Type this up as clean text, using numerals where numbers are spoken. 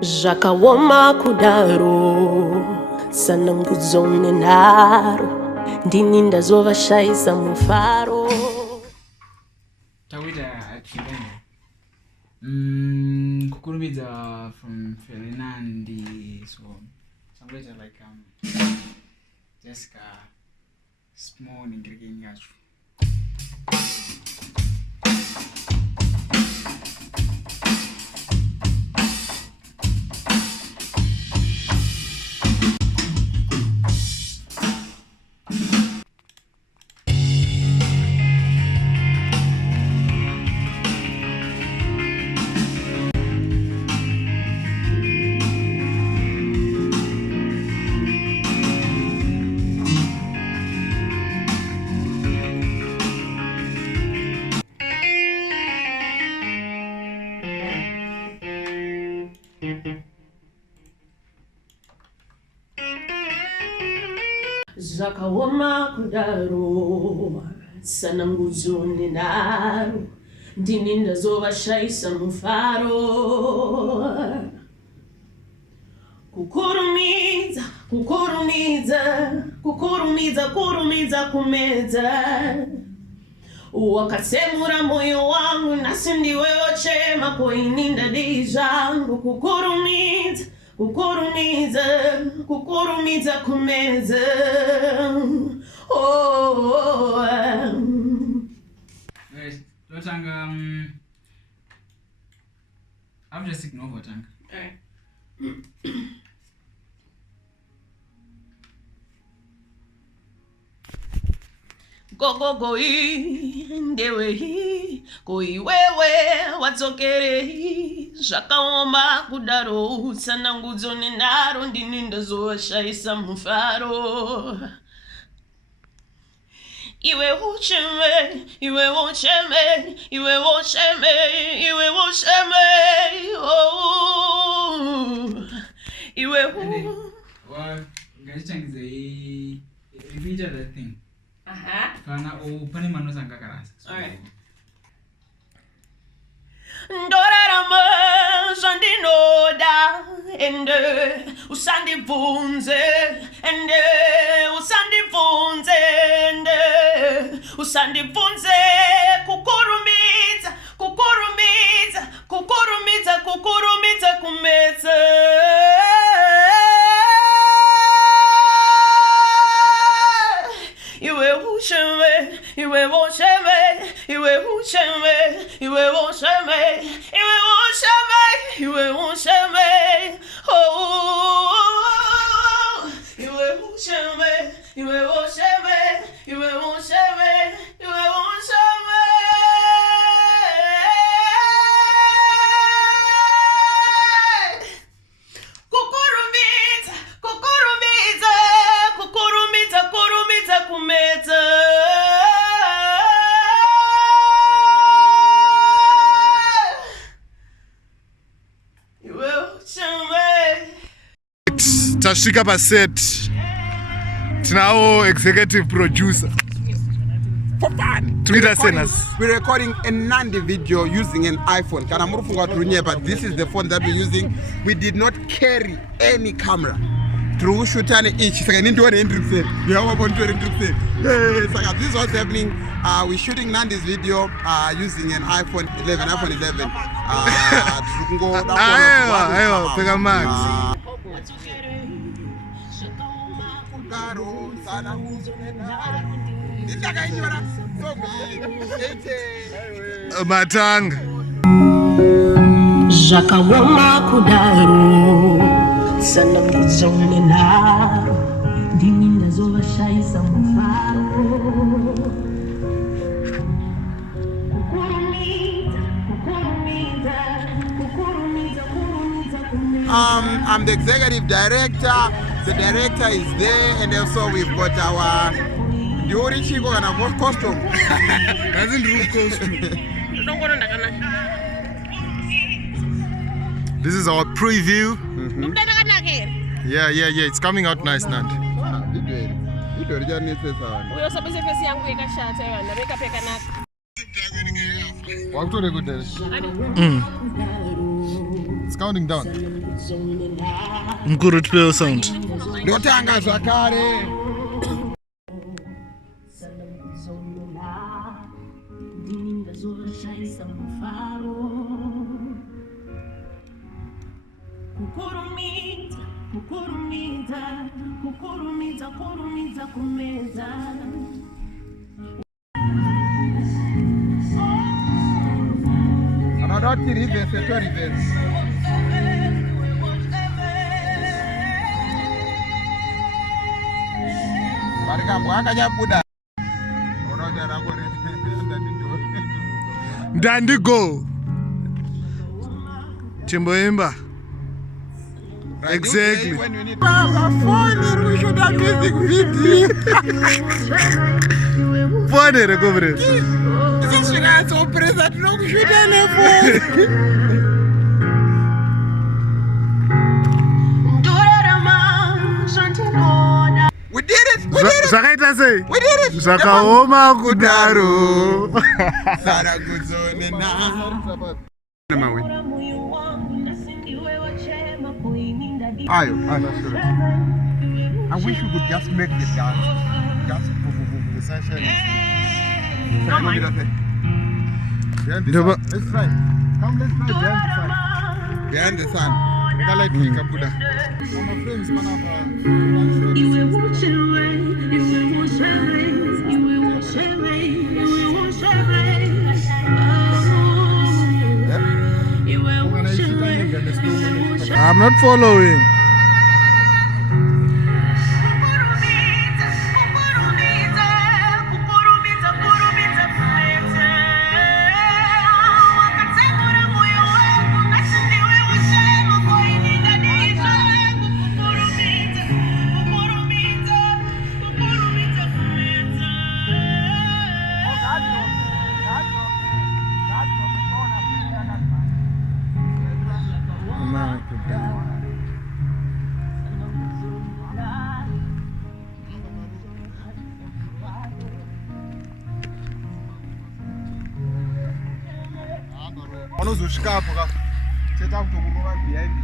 Zvakaoma kudaro sananguzone naro ndini ndazovashaisa mufaro. Tawita akibene kukurumidza from Fernandi, so somewhere like Jessica small ingredient yacho. Zvakaoma kudaro sananguzone naro ndini ndazovashaisa mufaro. Kukurumidza kumedza wakatsemura moyo wangu, nasi ndiwe wochema koini ndadei zvangu. Kukurumidza kumedza. Yes, Lotanga, I'm just ignore Lotanga. Alright. Go ndewe koi wewe wadzokere. Zvakaoma kudaro sananguzone naro ndini ndazovashaisa mufaro. Iwe wocheme oh. Iwe Well, guys, repeat that thing. Kana upane manosa ngakarasa. Alright. Ndorarama zvandinoda ende usandibvunze kukurumidza kumedza. Iwe kukurumidza kumedza. Tasvika paset tinavo executive producer for fun. We're recording a Nandi video using an iPhone. Kana murufunga turunye, but this is the phone that we're using. We did not carry any camera. Through shootane each. Saka nindore Hendrickson. We have about 2 Hendrickson. Yes, saka this is what's happening. We're shooting Nandi's video using an iPhone 11. Ayo, pega Max. Matanga Zvakaoma kudaro sananguzone naro ndini ndazovashaisa mufaro. I'm the executive director. The director is there, and also we've got our Diori Chico and our costume. doesn't do costume. This is our preview. Yeah, it's coming out nice, Nand. It's counting down. Mkuru tipewo sound. Ndotanga zvakare. Kukurumidza, kukurumidza, kukurumidza, kurumidza kumedza. Anodoti reverse to reverse. Barika mwaka jabuda. Unoja rakore Ndandigo. Chimboimba. Exactly. When you need phone, we should have music video. Phone recovery. This should have so present no shoot telephone. We did it. We did it. Zakaita sei? We did it. Zakaoma kudaro. Sara kuzone na. Namawe. Ayo. I wish we could just make the dance. Just the session. Let's try. Come, let's try behind the sun. Like Kabuda. My friends, one of I'm not following. Vanozosvika apo ka cheta kutongova behind.